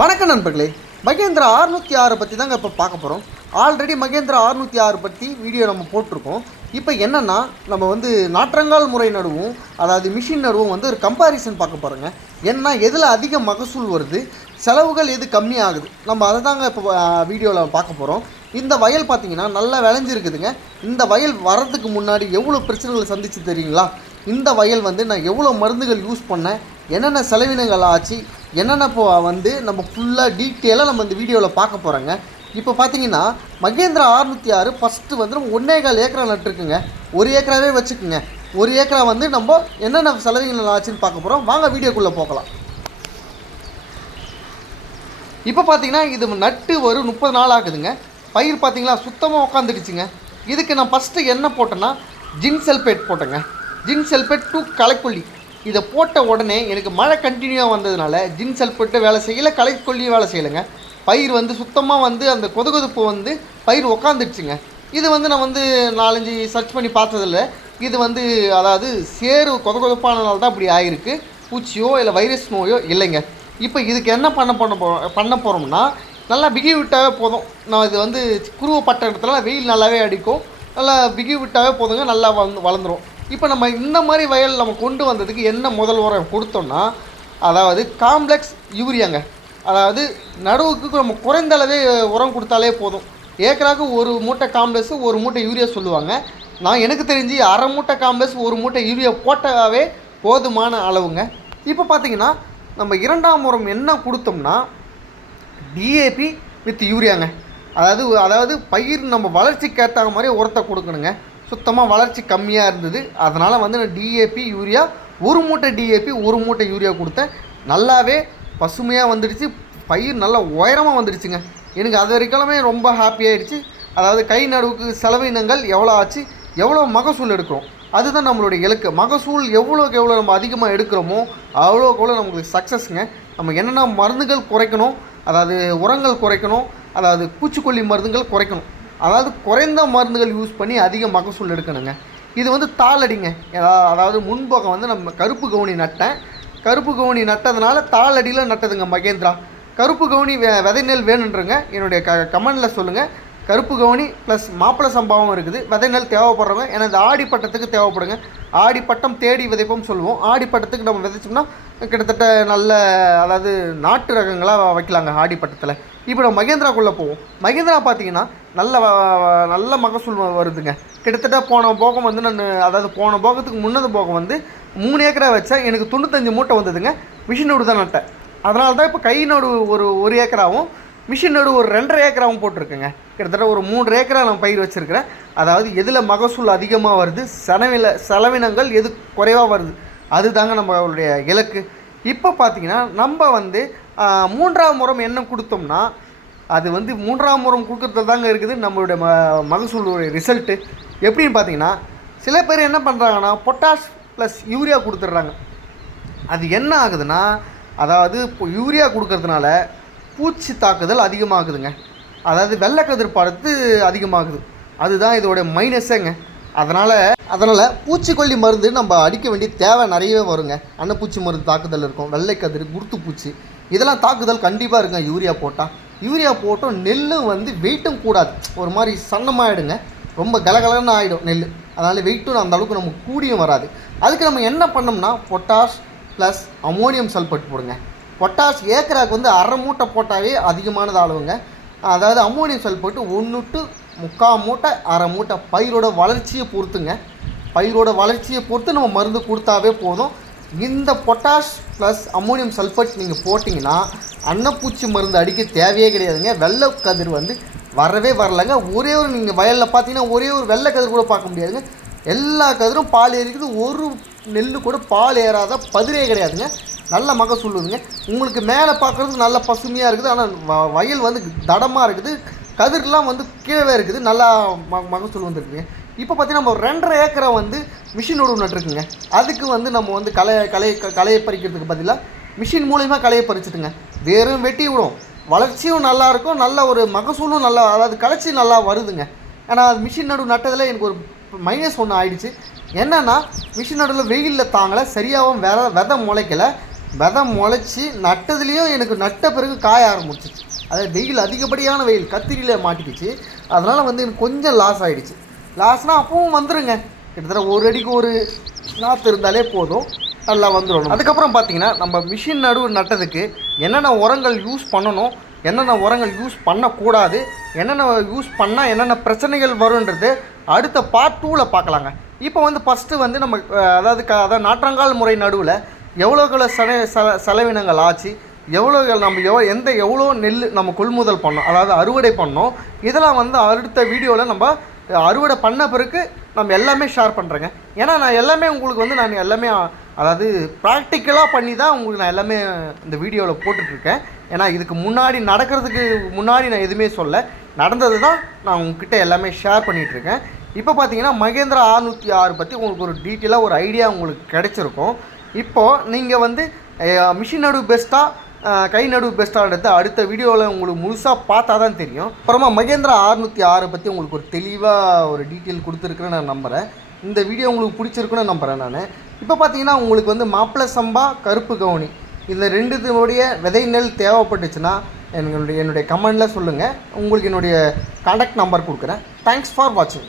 வணக்கம் நண்பர்களே. மகேந்திரா 606 பற்றி தாங்க இப்போ பார்க்க போகிறோம். ஆல்ரெடி மகேந்திரா 606 பற்றி வீடியோ நம்ம போட்டிருக்கோம். இப்போ என்னென்னா நம்ம நாற்றங்கால் முறை நடுவும் அதாவது மிஷின் நடுவும் ஒரு கம்பாரிசன் பார்க்க போகிறோங்க. ஏன்னா எதில் அதிக மகசூல் வருது, செலவுகள் எது கம்மியாகுது, நம்ம அதை தாங்க இப்போ வீடியோவில் பார்க்க போகிறோம். இந்த வயல் பார்த்திங்கன்னா நல்லா விளைஞ்சிருக்குதுங்க. இந்த வயல் வரதுக்கு முன்னாடி எவ்வளோ பிரச்சனைகளை சந்திச்சு தெரியுங்களா? இந்த வயல் நான் எவ்வளோ மருந்துகள் யூஸ் பண்ணேன், என்னென்ன செலவினங்கள் ஆச்சு, என்னென்ன இப்போ நம்ம ஃபுல்லாக டீட்டெயிலாக நம்ம இந்த வீடியோவில் பார்க்க போகிறோங்க. இப்போ பார்த்தீங்கன்னா மகேந்திரா 606 ஃபஸ்ட்டு 1.25 ஏக்கரா நட்டுருக்குங்க. 1 ஏக்கராவே வச்சுக்குங்க. 1 ஏக்கரா நம்ம என்னென்ன செலவினங்கள் ஆச்சுன்னு பார்க்க போகிறோம். வாங்க வீடியோக்குள்ளே போகலாம். இப்போ பார்த்தீங்கன்னா இது நட்டு ஒரு 30 நாள் ஆகுதுங்க. பயிர் பார்த்தீங்களா சுத்தமாக உட்காந்துடுச்சுங்க. இதுக்கு நான் ஃபஸ்ட்டு என்ன போட்டேன்னா ஜிங்க் சல்பேட் போட்டேங்க. ஜிங்க் சல்பேட் 2 களைக்கொல்லி. இதை போட்ட உடனே எனக்கு மழை கண்டினியூவாக வந்ததுனால ஜிங்க் சல்பேட்டு வேலை செய்யலை, களைக்கொல்லியும் வேலை செய்யலைங்க. பயிர் சுத்தமாக அந்த கொதுகொதுப்பு பயிர் உக்காந்துடுச்சுங்க. இது நான் 4-5 சர்ச் பண்ணி பார்த்ததில்ல. இது அதாவது சேரு கொதகொதப்பானனால தான் இப்படி ஆகிருக்கு. பூச்சியோ இல்லை வைரஸ் நோயோ இல்லைங்க. இப்போ இதுக்கு என்ன பண்ண போகிறோம்னா நல்லா பிகி விட்டாவே போதும். நான் இது குருவை பட்ட இடத்துல வெயில் நல்லாவே அடிக்கும். நல்லா பிகி விட்டாவே போதுங்க, நல்லா வளர்ந்துடும். இப்போ நம்ம இந்த மாதிரி வயல் நம்ம கொண்டு வந்ததுக்கு என்ன முதல் உரம் கொடுத்தோம்னா அதாவது காம்ப்ளெக்ஸ் யூரியாங்க. அதாவது நடுவுக்கு நம்ம குறைந்த அளவே உரம் கொடுத்தாலே போதும். ஏக்கராக்கு 1 மூட்டை காம்ப்ளெக்ஸு 1 மூட்டை யூரியா சொல்லுவாங்க. நான் எனக்கு தெரிஞ்சு அரை மூட்டை காம்ப்ளெக்ஸ் 1 மூட்டை யூரியா போட்டாவே போதுமான அளவுங்க. இப்போ பார்த்திங்கன்னா நம்ம 2ஆம் உரம் என்ன கொடுத்தோம்னா டிஏபி வித் யூரியாங்க. அதாவது பயிர் நம்ம வளர்ச்சிக்கு ஏற்ற மாதிரி உரத்தை கொடுக்கணுங்க. சுத்தமாக வளர்ச்சி கம்மியாக இருந்தது. அதனால் நான் டிஏபி யூரியா 1 மூட்டை டிஏபி 1 மூட்டை யூரியா கொடுத்தேன். நல்லாவே பசுமையாக வந்துடுச்சு. பயிர் நல்லா உயரமாக வந்துடுச்சுங்க. எனக்கு அது வரைக்குமே ரொம்ப ஹாப்பி ஆகிடுச்சு. அதாவது கை நடுவுக்கு செலவினங்கள் எவ்வளோ ஆச்சு, எவ்வளோ மகசூல் எடுக்கிறோம், அதுதான் நம்மளுடைய இலக்கு. மகசூல் எவ்வளோக்கு எவ்வளோ நம்ம அதிகமாக எடுக்கிறோமோ அவ்வளோக்கு எவ்வளோ நமக்கு சக்ஸஸ்ங்க. நம்ம என்னென்ன மருந்துகள் குறைக்கணும், அதாவது உரங்கள் குறைக்கணும், அதாவது பூச்சிக்கொல்லி மருந்துகள் குறைக்கணும். அதாவது குறைந்த மருந்துகள் யூஸ் பண்ணி அதிக மகசூல் எடுக்கணுங்க. இது தாளடிங்க. அதாவது முன்பக்கம் நம்ம கருப்பு கவுனி நட்டேன். கருப்பு கவுனி நட்டதுனால தாளடியில் நட்டதுங்க மகேந்திரா. கருப்பு கவுனி விதை நெல் வேணுன்றங்க என்னுடைய கமெண்டில் சொல்லுங்கள். கருப்பு கவுனி ப்ளஸ் மாப்பிளை சம்பாவும் இருக்குது. விதை நெல் தேவைப்படுறவங்க ஏன்னா இந்த ஆடிப்பட்டத்துக்கு தேவைப்படுங்க. ஆடிப்பட்டம் தேடி விதைப்போம் சொல்லுவோம். ஆடிப்பட்டத்துக்கு நம்ம விதைச்சோம்னா கிட்டத்தட்ட நல்ல அதாவது நாட்டு ரகங்களாக வைக்கலாங்க ஆடிப்பட்டத்தில். இப்போ நம்ம மகேந்திராக்குள்ளே போவோம். மகேந்திரா பார்த்தீங்கன்னா நல்ல மகசூல் வருதுங்க. கிட்டத்தட்ட போன போகம் நான் அதாவது போன போகத்துக்கு முன்னது போகம் 3 ஏக்கரா வச்சேன். எனக்கு 95 மூட்டை வந்ததுங்க. மிஷின் நோடு தான் நட்டேன். அதனால தான் இப்போ கை நோடு ஒரு ஏக்கராவும் மிஷின் நோடு ஒரு 2.5 ஏக்கராவும் போட்டிருக்குங்க. கிட்டத்தட்ட ஒரு 3 ஏக்கரா நான் பயிர் வச்சுருக்கிறேன். அதாவது எதில் மகசூல் அதிகமாக வருது, செலவினங்கள் எது குறைவாக வருது, அதுதாங்க நம்மளுடைய இலக்கு. இப்போ பார்த்திங்கன்னா நம்ம 3ஆம் உரம் என்ன கொடுத்தோம்னா அது 3ஆம் உரம் கொடுக்குறதுல தாங்க இருக்குது நம்மளுடைய மகசூலுடைய ரிசல்ட்டு. எப்படின்னு பார்த்தீங்கன்னா சில பேர் என்ன பண்ணுறாங்கன்னா பொட்டாஷ் ப்ளஸ் யூரியா கொடுத்துட்றாங்க. அது என்ன ஆகுதுன்னா அதாவது இப்போ யூரியா கொடுக்கறதுனால பூச்சி தாக்குதல் அதிகமாகுதுங்க. அதாவது வெள்ளைக்கதிர் படுத்து அதிகமாகுது. அதுதான் இதோடைய மைனஸேங்க. அதனால் பூச்சிக்கொல்லி மருந்து நம்ம அடிக்க வேண்டிய தேவை நிறையவே வருங்க. அன்னப்பூச்சி மருந்து தாக்குதல் இருக்கும், வெள்ளைக்கதிர், குருத்து பூச்சி, இதெல்லாம் தாக்குதல் கண்டிப்பாக இருக்குங்க. யூரியா போட்டோம் நெல்லும் வெயிட்டும் கூடாது, ஒரு மாதிரி சன்னமாகிடுங்க, ரொம்ப கலகலன்னு ஆகிடும் நெல். அதனால் வெயிட்டும் அந்த அளவுக்கு நமக்கு கூடியும் வராது. அதுக்கு நம்ம என்ன பண்ணோம்னா பொட்டாஷ் ப்ளஸ் அமோனியம் சல்பேட் போடுங்க. பொட்டாஷ் ஏக்கராக்கு அரை மூட்டை போட்டாவே அதிகமானது அளவுங்க. அதாவது அமோனியம் சல்பேட்டு 1 to 3/4 மூட்டை, அரை மூட்டை. பயிரோட வளர்ச்சியை பொறுத்துங்க. பயிரோட வளர்ச்சியை பொறுத்து நம்ம மருந்து கொடுத்தாவே போதும். இந்த பொட்டாஷ் ப்ளஸ் அமோனியம் சல்ஃபேட் நீங்கள் போட்டிங்கன்னா அன்னப்பூச்சி மருந்து அடிக்க தேவையே கிடையாதுங்க. வெள்ளை கதிர் வரவே வரலைங்க. ஒரே ஒரு நீங்கள் வயலில் பார்த்தீங்கன்னா ஒரே ஒரு வெள்ளை கதிர் கூட பார்க்க முடியாதுங்க. எல்லா கதிரும் பால் ஏறிக்குது. ஒரு நெல் கூட பால் ஏறாத பதிரே கிடையாதுங்க. நல்ல மகசூல் வருதுங்க. உங்களுக்கு மேலே பார்க்குறதுக்கு நல்ல பசுமையாக இருக்குது. ஆனால் வயல் தடமாக இருக்குது. கதிரெலாம் கீழே இருக்குது. நல்லா மகசூல் வந்துருக்குங்க. இப்போ பார்த்தீங்கன்னா நம்ம 2.5 ஏக்கரை மிஷின் நோடு நட்டுருக்குங்க. அதுக்கு நம்ம களையை பறிக்கிறதுக்கு பதிலாக மிஷின் மூலிமா களையை பறிச்சுட்டுங்க. வேரும் வெட்டி விடும், வளர்ச்சியும் நல்லாயிருக்கும், நல்ல ஒரு மகசூலும் நல்லா, அதாவது களைச்சி நல்லா வருதுங்க. ஏன்னா மிஷின் நடு நட்டதில் எனக்கு ஒரு மைனஸ் ஒன்று ஆகிடுச்சு. என்னென்னா மிஷின் நடுவில் வெயிலில் தாங்கலை, சரியாகவும் விதை முளைக்கலை. விதை முளைச்சி நட்டதுலேயும் எனக்கு நட்ட பிறகு காய ஆரம்பிச்சிச்சு. அதாவது வெயில் அதிகப்படியான வெயில் கத்திரியில் மாட்டிக்கிச்சு. அதனால் வந்து எனக்கு கொஞ்சம் லாஸ் ஆகிடுச்சு. லாஸ்னால் அப்பவும் வந்துடுங்க, கிட்டத்தட்ட ஒரு அடிக்கு ஒரு நாற்று இருந்தாலே போதும், நல்லா வந்துடும். அதுக்கப்புறம் பார்த்தீங்கன்னா நம்ம மிஷின் நடுவு நட்டதுக்கு என்னென்ன உரங்கள் யூஸ் பண்ணணும், என்னென்ன உரங்கள் யூஸ் பண்ணக்கூடாது, என்னென்ன யூஸ் பண்ணால் என்னென்ன பிரச்சனைகள் வருன்றது அடுத்த பார்ட் 2ல் பார்க்கலாங்க. இப்போ வந்து ஃபஸ்ட்டு வந்து நம்ம அதாவது நாற்றங்கால் முறை நடுவில் எவ்வளோ செலவினங்கள் ஆச்சு, எவ்வளோ நெல் நம்ம கொள்முதல் பண்ணோம், அதாவது அறுவடை பண்ணோம், இதெல்லாம் வந்து அடுத்த வீடியோவில் நம்ம அறுவடை பண்ண பிறகு நம்ம எல்லாமே ஷேர் பண்ணுறேங்க. ஏன்னா நான் எல்லாமே உங்களுக்கு வந்து நான் எல்லாமே அதாவது ப்ராக்டிக்கலாக பண்ணி தான் உங்களுக்கு நான் எல்லாமே இந்த வீடியோவில் போட்டுட்ருக்கேன். ஏன்னா இதுக்கு முன்னாடி நடக்கிறதுக்கு முன்னாடி நான் எதுவுமே நடந்தது தான் நான் உங்ககிட்ட எல்லாமே ஷேர் பண்ணிகிட்ருக்கேன். இப்போ பார்த்தீங்கன்னா மகேந்திரா 606 பற்றி உங்களுக்கு ஒரு டீட்டெயிலாக ஒரு ஐடியா உங்களுக்கு கிடைச்சிருக்கும். இப்போது நீங்கள் வந்து மிஷின் நடுவு பெஸ்ட்டாக கை நடுவு பெஸ்ட்டாகிறது அடுத்த வீடியோவில் உங்களுக்கு முழுசாக பார்த்தா தான் தெரியும். அப்புறமா மகேந்திரா 606 பற்றி உங்களுக்கு ஒரு தெளிவாக ஒரு டீட்டெயில் கொடுத்துருக்குன்னு நான் நம்புகிறேன். இந்த வீடியோ உங்களுக்கு பிடிச்சிருக்குன்னு நம்புகிறேன் நான். இப்போ பார்த்தீங்கன்னா உங்களுக்கு வந்து மாப்பிள்ளை சம்பா, கருப்பு கவுனி இந்த ரெண்டுத்தினுடைய விதை நெல் தேவைப்பட்டுச்சுன்னா என்னுடைய கமெண்டில் சொல்லுங்கள். உங்களுக்கு என்னுடைய கான்டாக்ட் நம்பர் கொடுக்குறேன். தேங்க்ஸ் ஃபார் வாட்சிங்.